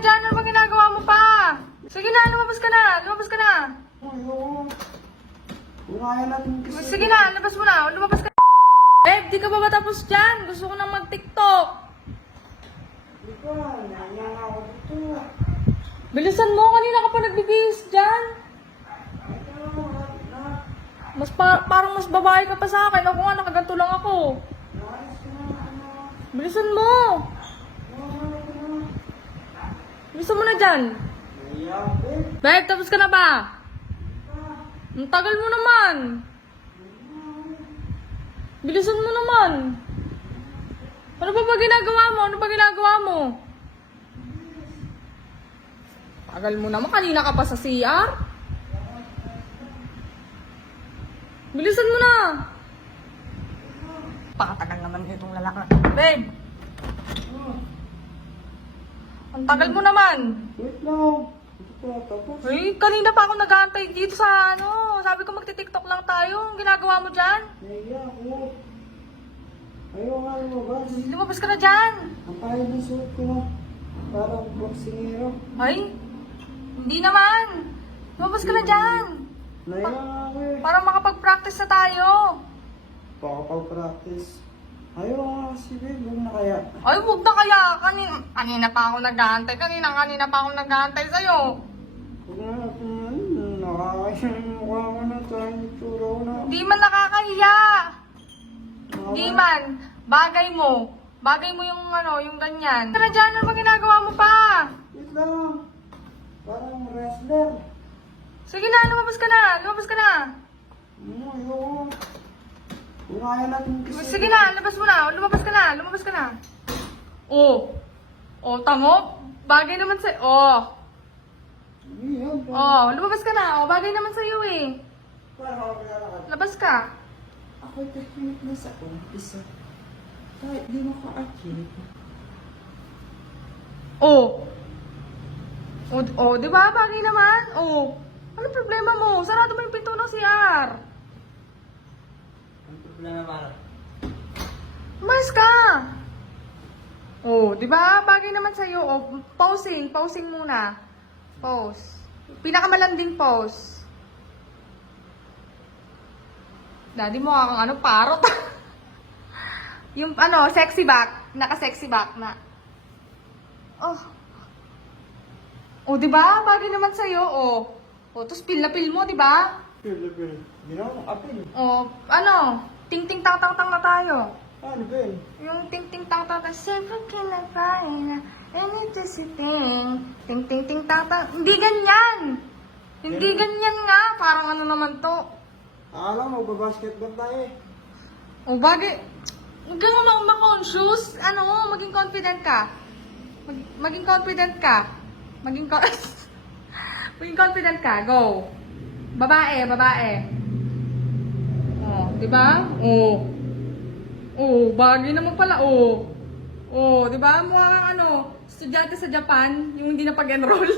dyan. Ano ba ginagawa mo pa? Sige na, lumabas ka na. Lumabas ka na. Ayoko. Kaya natin kasi. Sige na, labas mo na. Lumabas ka na. Di ka ba matapos dyan? Gusto ko nang mag-tiktok. Di ba? Nanya na ako dito. Bilisan mo, kanina ka pa nagbibihis dyan. Parang mas babae ka pa sa akin. Ako nga, nakaganto lang ako. Bilisan mo. Bilisan mo na dyan. Babe, tapos ka na ba? Ang tagal mo naman. Bilisan mo naman. Ano pa ba ginagawa mo? Ano pa ginagawa mo? Tagal mo naman. Kanina ka pa sa CR. Bilisan mo na. Pakatagal naman itong lalaki. Babe. Ang tagal mo naman. Wait lang. Ito pa, tapos. Uy, kanina pa ako nag-aantay dito sa ano. Sabi ko magti-tiktok lang tayo. Ang ginagawa mo dyan? Naya ako. Ayaw nga lumabas. Lumabas ka na dyan. Ang pahit ng suot ko. Parang boksingero. Ay, hindi naman. Lumabas ka na dyan. Naya nga ako eh. Para makapag-practice na tayo. Pakapag-practice. Ayaw nga kasi babe. Huwag na kaya. Ay, huwag na kaya. Kanina pa ako nag-aantay. Kanina pa ako nag-aantay sa'yo. Huwag na natin. Nakakaya ng mukha ko na. Tayo itsura ko na. Hindi man nakakahiya. Hindi man. Bagay mo. Bagay mo yung ano, yung ganyan. Tara dyan, ano ba ginagawa mo pa? Wait lang. Parang wrestler. Sige na, lumabas ka na. Lumabas ka na. Ayoko. Kung kaya natin kasi. Sige na, labas mo na. Lumabas ka na. Lumabas ka na. Oh. Oh, tamo. Bagay naman sa... Oh. Yan. Oh, lumabas ka na. Oh, bagay naman sa'yo eh. Parang ako lalakad. Labas ka. Ako'y tahimik na sa umpisa. Kahit di maka-achieve. Oh. Oh, di ba? Bagay naman. Oh. Ano problema mo? Sarado mo yung pinto ng CR. Ang problema ba? Umayos ka. Oh, di ba? Bagay naman sa'yo. Oh, pausing. Pausing muna. Pause. Pinakamalanding pause. Daddy mo akong ano, parot. Yung ano, sexy back. Naka-sexy back na. Oh. Oh, di ba? Bagay naman sa'yo. Oh. Oh, tapos pil na pil mo, di ba? Pil. Ginawa mong apil. Oh, ano? Ting-ting-tang-tang-tang na tayo. Ano, Ben? Yung ting-ting-tang-tang-tang. Siyempre kinakain na. And it's a thing. Ting-ting-ting-tang-tang. Hindi ganyan. Hindi ganyan nga. Parang ano naman to. Akala mo, babasketball tayo eh. Oh, bagay. Huwag kang ma-conscious. Ano, maging confident ka. Maging confident ka. Maging confident ka. Go. Babae. Oh, di ba? Oh. Oh, bagay naman pala. Oh. Oh, di ba? Mukha kang ano, estudyante sa Japan, yung hindi na pag-enroll.